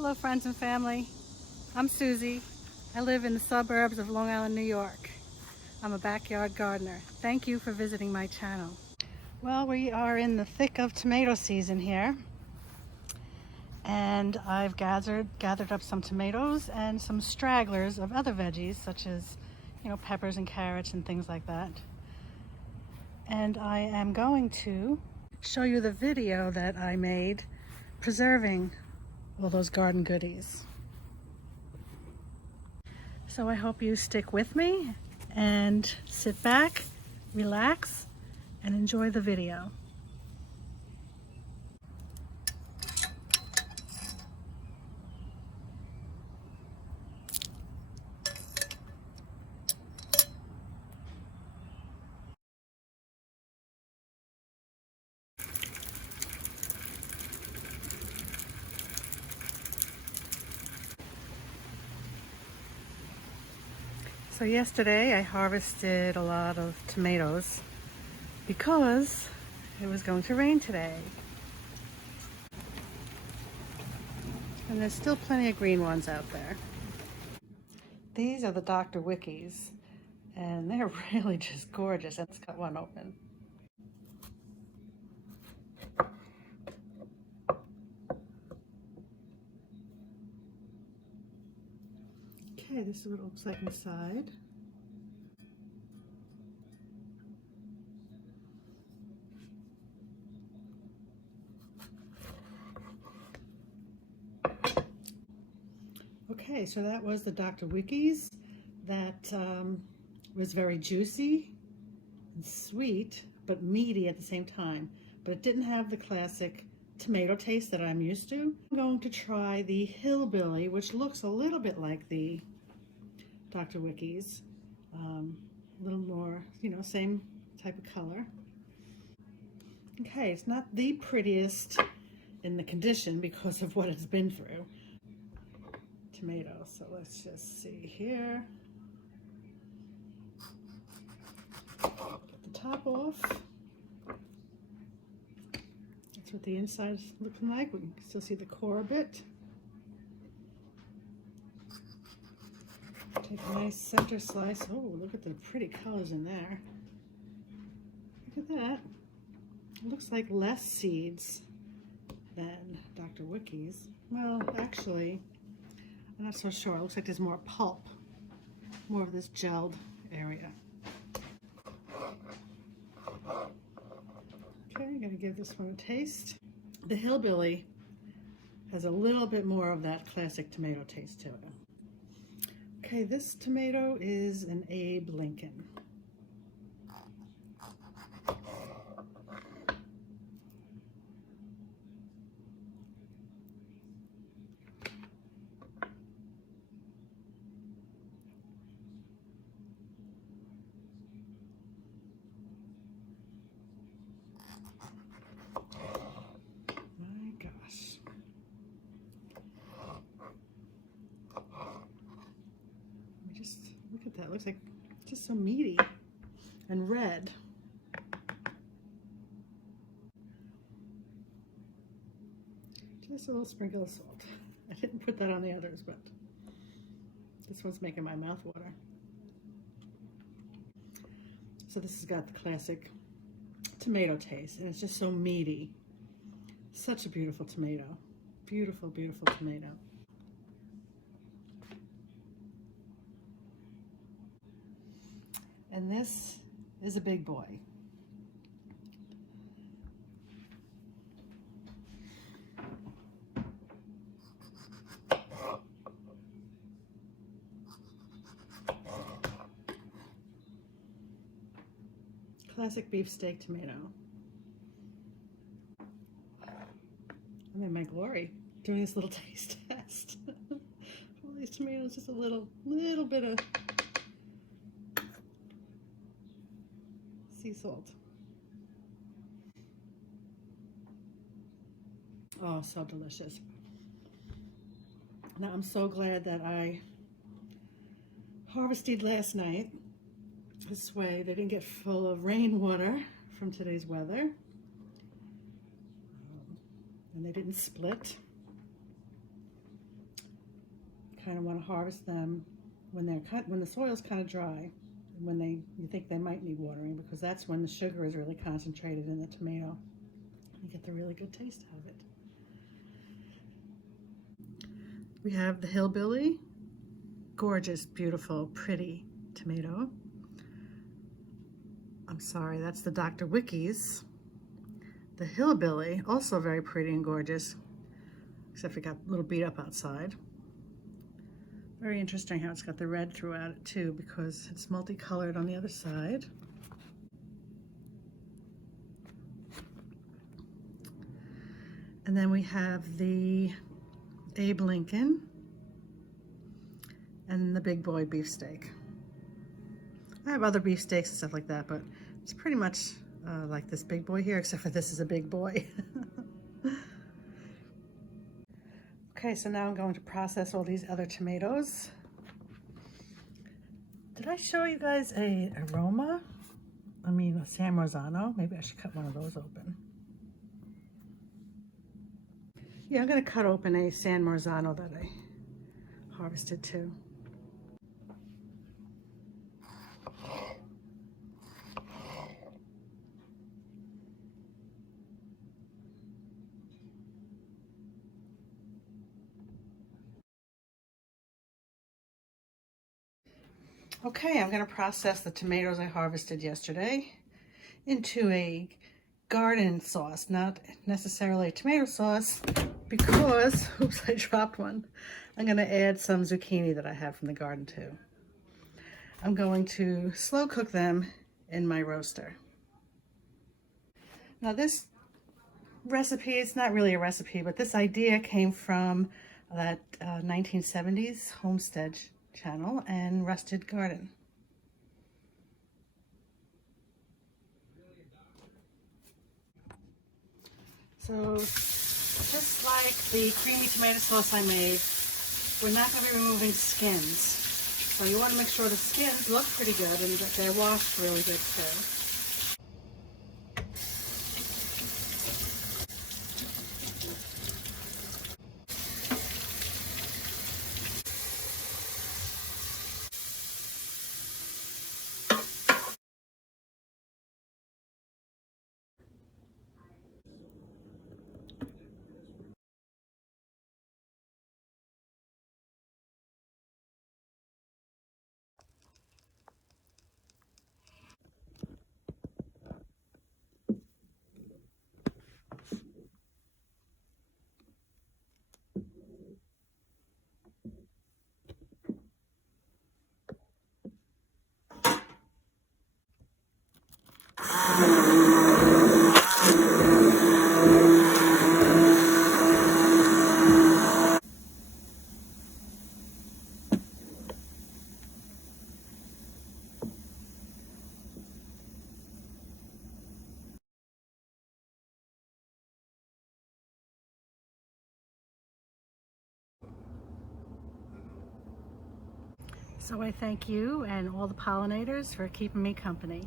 Hello friends and family, I'm Susie. I live in the suburbs of Long Island, New York. I'm a backyard gardener. Thank you for visiting my channel. Well, we are in the thick of tomato season here, and I've gathered up some tomatoes and some stragglers of other veggies such as, peppers and carrots and things like that. And I am going to show you the video that I made preserving all those garden goodies. So I hope you stick with me and sit back, relax, and enjoy the video. So yesterday I harvested a lot of tomatoes because it was going to rain today. And there's still plenty of green ones out there. These are the Dr.wyches, and they're really just gorgeous. Let's cut one open. Okay, this is what it looks like inside. Okay, so that was the Dr.wyches. That was very juicy and sweet, but meaty at the same time. But it didn't have the classic tomato taste that I'm used to. I'm going to try the Hillbilly, which looks a little bit like the Dr.wyches. A little more, same type of color. Okay, it's not the prettiest in the condition because of what it's been through. Tomato, so let's just see here. Get the top off. That's what the inside's looking like. We can still see the core a bit. Take a nice center slice. Oh, look at the pretty colors in there. Look at that. It looks like less seeds than Dr.wyches. Well, actually, I'm not so sure. It looks like there's more pulp, more of this gelled area. Okay, I'm gonna give this one a taste. The Hillbilly has a little bit more of that classic tomato taste to it. Okay, this tomato is an Abe Lincoln. My gosh. Just look at that. It looks like just so meaty and red. Just a little sprinkle of salt. I didn't put that on the others, but this one's making my mouth water. So this has got the classic tomato taste, and it's just so meaty. Such a beautiful tomato. Beautiful, beautiful tomato. And this is a big boy. Classic beefsteak tomato. I'm in my glory doing this little taste test. All these tomatoes, just a little bit of sea salt. Oh, so delicious. Now I'm so glad that I harvested last night. This way they didn't get full of rainwater from today's weather. And they didn't split. kind of want to harvest them when the soil's kind of dry, when you think they might need watering, because that's when the sugar is really concentrated in the tomato. You get the really good taste out of it. We have the Hillbilly, gorgeous, beautiful, pretty tomato. I'm sorry, that's the Dr.wyche's. The Hillbilly, also very pretty and gorgeous, except it got a little beat up outside. Very interesting how it's got the red throughout it too, because it's multicolored on the other side. And then we have the Abe Lincoln and the Big Boy beefsteak. I have other beefsteaks and stuff like that, but it's pretty much like this Big Boy here, except for this is a big boy. Okay, so now I'm going to process all these other tomatoes. Did I show you guys a aroma? I mean, a San Marzano. Maybe I should cut one of those open. Yeah, I'm going to cut open a San Marzano that I harvested too. Okay, I'm going to process the tomatoes I harvested yesterday into a garden sauce, not necessarily a tomato sauce, because, oops, I dropped one. I'm going to add some zucchini that I have from the garden too. I'm going to slow cook them in my roaster. Now this recipe, it's not really a recipe, but this idea came from that 1970s Homestead channel and Rusted Garden. So just like the creamy tomato sauce I made, we're not going to be removing skins. So you want to make sure the skins look pretty good and that they're washed really good too. So I thank you and all the pollinators for keeping me company.